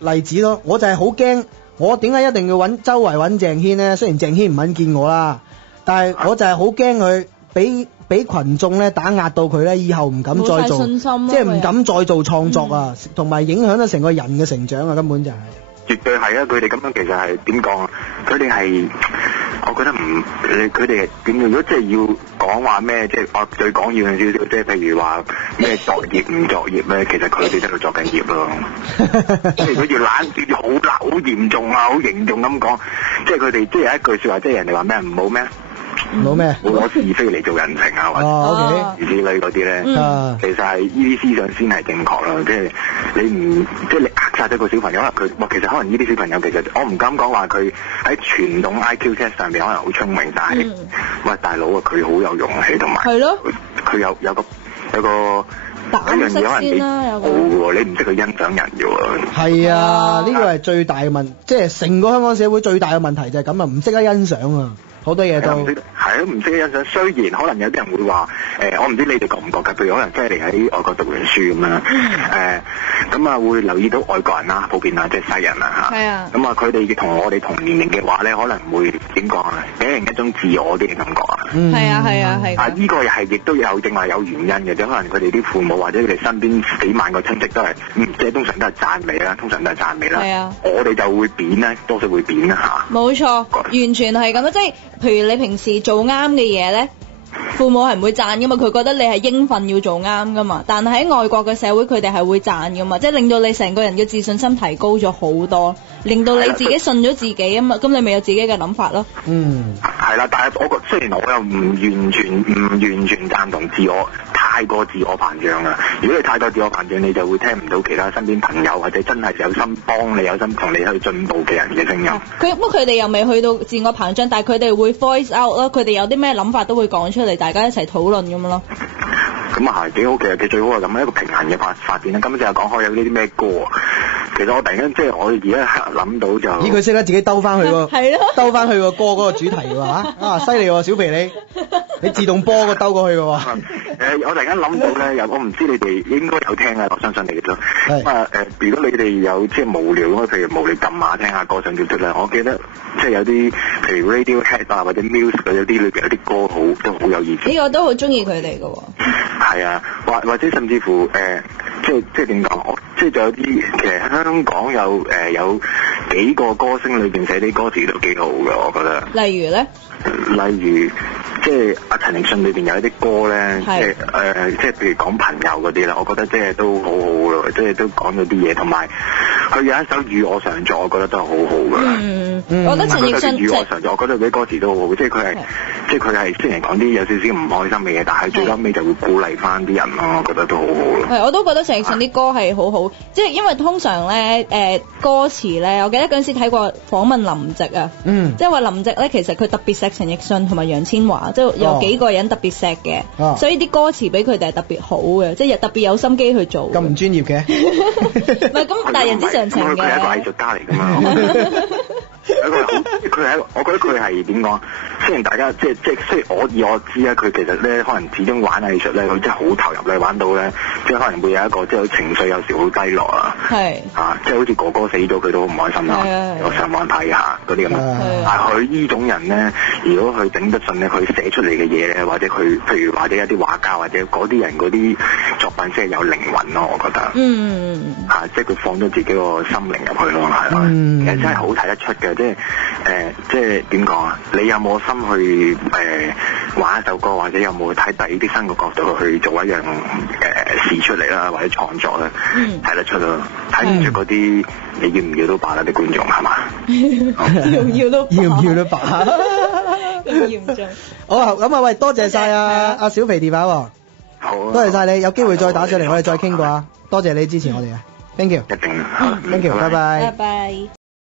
例子咯，我就係好驚，我點解一定要周圍揾鄭軒咧？雖然鄭軒唔肯見我啦，但係我就係好驚佢俾群眾咧打壓到佢咧，以後唔敢再做，即係唔敢再做創作啊，同埋影響咗成個人嘅成長啊，根本就係。絕對係啊！佢哋咁樣其實係點講啊？佢哋係，我覺得佢哋點？如果即係要講話咩，即係我最講要少少，即係譬如話咩作業唔作業咧，其實佢哋喺度作緊業咯。即係如果要好嚴重啊，好凝重咁講，即係佢哋即係有一句説話，即係人哋話咩唔好咩？唔好咩？冇攞是非嚟做人情啊，或者之類嗰啲咧，其實係呢啲思想先係正確啦。即係你扼殺咗個小朋友，可能其實可能呢啲小朋友其實我唔敢講話佢喺傳統 IQ test 上面可能好聰明，但係喂大佬啊，佢好有勇氣同埋佢有個膽識先啦，有個你唔識去欣賞人嘅喎。係啊，呢個係最大嘅問題，即係成個香港社會最大嘅問題就係咁啊，唔識得欣賞啊。好多嘢都係都唔識欣賞，雖然可能有啲人會話我唔知你哋覺唔覺㗎？譬如可能即係你喺外國讀完書咁啦，咁啊會留意到外國人啦，普遍啊即係西人啊嚇，咁啊佢哋同我哋同年齡嘅話咧，可能會點講啊？俾人一種自我啲嘅感覺啊！係啊！啊呢個又係亦都有正話有原因嘅，即可能佢哋啲父母或者佢哋身邊幾萬個親戚都係即係通常都係讚美啦，我哋就會貶啦，多數會貶啦嚇。冇錯，完全係咁啊！即係譬如你平時做啱嘅嘢咧，父母係唔會讚噶嘛，佢覺得你係應份要做啱噶嘛。但係喺外國嘅社會，佢哋係會讚噶嘛，即係令到你成個人嘅自信心提高咗好多，令到你自己信咗自己啊嘛。咁你咪有自己嘅諗法咯。係啦，但係我雖然我又唔完全贊同太過自我膨脹啦。如果你太過自我膨脹，你就會聽唔到其他身邊朋友或者真係有心幫你、有心同你去進步嘅人嘅聲音。佢哋又未去到自我膨脹，但係佢哋會 voice out 咯。佢哋有啲咩諗法都會講出嚟，大家一齊討論咁樣咯。咁啊係幾好嘅，佢最好係咁一個平衡嘅發展啦。今次又講開有呢啲咩歌啊？其實我突然間即係我而家諗到就佢識得自己兜翻去個兜翻去個歌嗰個主題喎啊犀利喎小肥你自動波個兜過去嘅喎。我突然間諗到咧，我唔知你哋應該有聽啊，我相信你哋都咁啊如果你哋有即係無聊咁，譬如無聊撳下聽下歌上叫出咧，我記得即係有啲譬如 Radiohead 啊或者 Muse 有啲裏邊有啲歌都好有意思。呢個都好中意佢哋嘅喎。係啊，或者甚至乎即係點講？即係仲有啲其實香港有幾個歌星裏邊寫啲歌詞都幾好嘅，我覺得。例如咧？例如即係阿陳奕迅裏邊有一啲歌咧，即係譬如講朋友嗰啲啦，我覺得即係都好好咯，即係都講咗啲嘢，同埋佢有一首與我常作，我覺得都係好好嘅。我覺得陳奕迅與我常作，我覺得佢啲歌詞都好好，即係佢係雖然講啲有少少唔開心嘅嘢，但係最後尾就會鼓勵翻啲人咯，我覺得都好好咯。係，我都覺得陳奕迅啲歌係好好，即係因為通常咧歌詞咧，我記得嗰陣時睇過訪問林夕啊，即係話林夕咧其實佢特別錫陳奕迅同埋楊千嬅，即係有幾個人特別錫嘅，所以啲歌詞俾佢哋係特別好嘅，即係特別有心機去做。咁唔專業嘅？唔係咁，但係人之常情嘅。佢係一個藝術家嚟㗎嘛。我覺得佢係點講？雖然大家即係雖然我知啊，佢其實咧可能始終玩藝術咧，佢真係好投入咧，玩到咧即係可能會有一個即係情緒有時好低落啊。係即係好似哥哥死咗，佢都好唔開心啦。我上網睇下嗰啲咁。但係佢呢種人咧，如果佢頂得順咧，佢寫出嚟嘅嘢咧，或者佢譬如或者一啲畫家或者嗰啲人嗰啲作品先係有靈魂咯，我覺得。即係佢放咗自己個心靈入去咯，係嘛？其實真係好睇得出嘅。即係點講啊？你有冇心去玩一首歌，或者有冇睇第二啲新嘅角度去做一樣事出嚟啦，或者創作咧，睇得出咯。睇唔出嗰啲，你要唔要都罷啦，啲觀眾係嘛？要唔要都罷。咁嚴重。好啊，咁啊，喂，多謝晒阿小肥電話喎。好。多謝晒你，有機會再打上嚟，我哋再傾過啊。多謝你支持我哋啊。Thank you。一定。Thank you，拜拜。拜拜。